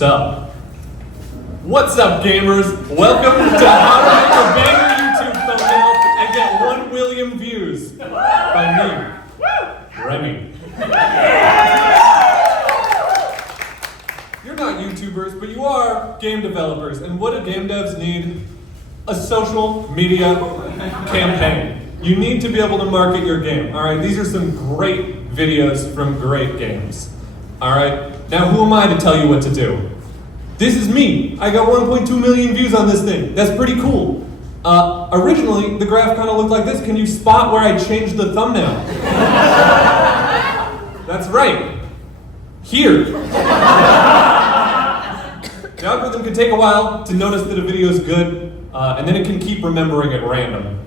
So, what's up, gamers? Welcome to How to Make a Banger YouTube thumbnail and get 1 million views by me, Remy. You're not YouTubers, but you are game developers. And what do game devs need? A social media campaign. You need to be able to market your game. All right, these are some great videos from great games. All right, now who am I to tell you what to do? This is me. I got 1.2 million views on this thing. That's pretty cool. Originally, the graph kind of looked like this. Can you spot where I changed the thumbnail? That's right. Here. The algorithm can take a while to notice that a video is good, and then it can keep remembering at random.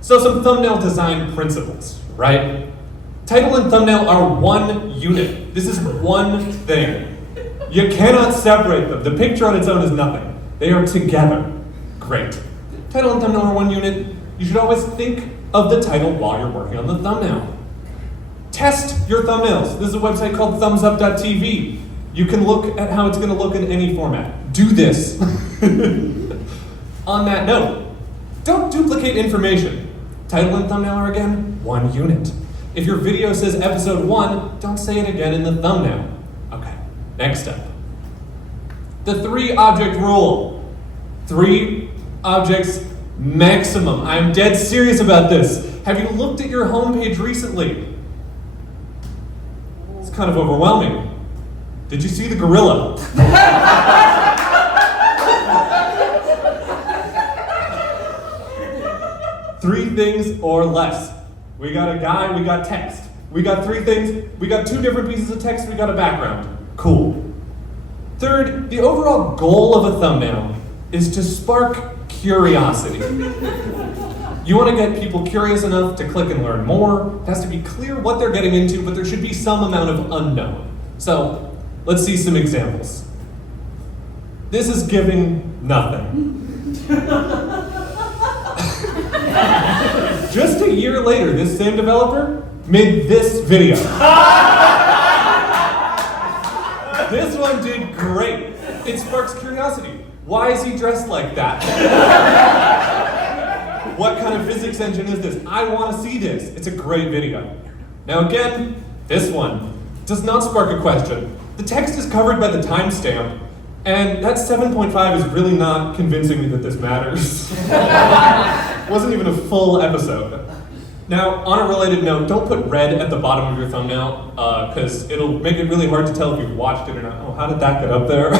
So some thumbnail design principles, right? Title and thumbnail are one unit. This is one thing. You cannot separate them. The picture on its own is nothing. They are together. Great. Title and thumbnail are one unit. You should always think of the title while you're working on the thumbnail. Test your thumbnails. This is a website called thumbsup.tv. You can look at how it's going to look in any format. Do this. On that note, don't duplicate information. Title and thumbnail are, again, one unit. If your video says episode 1, don't say it again in the thumbnail. Okay, next step. The 3-object rule. 3 objects maximum. I'm dead serious about this. Have you looked at your homepage recently? It's kind of overwhelming. Did you see the gorilla? 3 things or less. We got a guy, we got text. We got 3 things, we got 2 different pieces of text, we got a background. Cool. Third, the overall goal of a thumbnail is to spark curiosity. You want to get people curious enough to click and learn more. It has to be clear what they're getting into, but there should be some amount of unknown. So, let's see some examples. This is giving nothing. Just a year later, this same developer made this video. This one did great. It sparks curiosity. Why is he dressed like that? What kind of physics engine is this? I want to see this. It's a great video. Now again, this one does not spark a question. The text is covered by the timestamp, and that 7.5 is really not convincing me that this matters. It wasn't even a full episode. Now, on a related note, don't put red at the bottom of your thumbnail, because it'll make it really hard to tell if you've watched it or not. Oh, how did that get up there?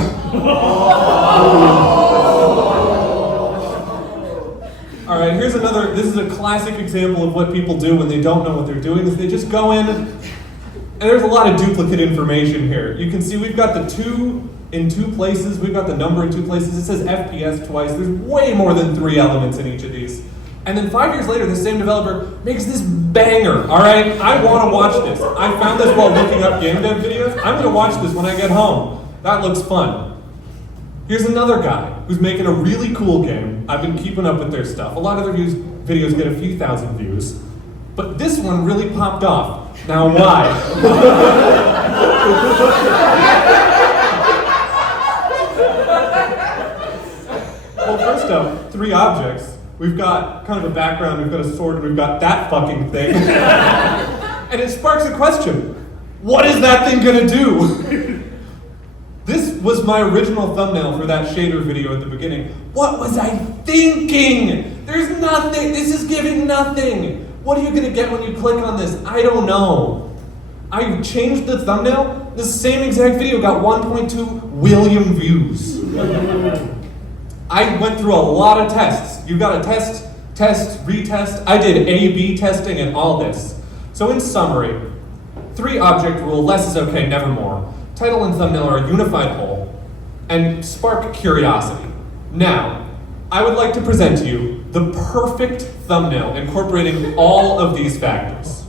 All right, here's another, this is a classic example of what people do when they don't know what they're doing, is they just go in, and there's a lot of duplicate information here. You can see we've got the 2 in 2 places, we've got the number in 2 places, it says FPS twice, there's way more than 3 elements in each of these. And then 5 years later, the same developer makes this banger, all right? I want to watch this. I found this while looking up game dev videos. I'm going to watch this when I get home. That looks fun. Here's another guy who's making a really cool game. I've been keeping up with their stuff. A lot of their videos get a few thousand views. But this one really popped off. Now why? Well, first up, 3 objects. We've got kind of a background, we've got a sword, and we've got that fucking thing. And it sparks a question. What is that thing gonna do? This was my original thumbnail for that shader video at the beginning. What was I thinking? There's nothing, this is giving nothing. What are you gonna get when you click on this? I don't know. I changed the thumbnail, the same exact video got 1.2 million views. I went through a lot of tests. You got to test, retest. I did A/B testing and all this. So in summary, 3 object rule, less is okay, never more. Title and thumbnail are a unified whole, and spark curiosity. Now, I would like to present to you the perfect thumbnail incorporating all of these factors.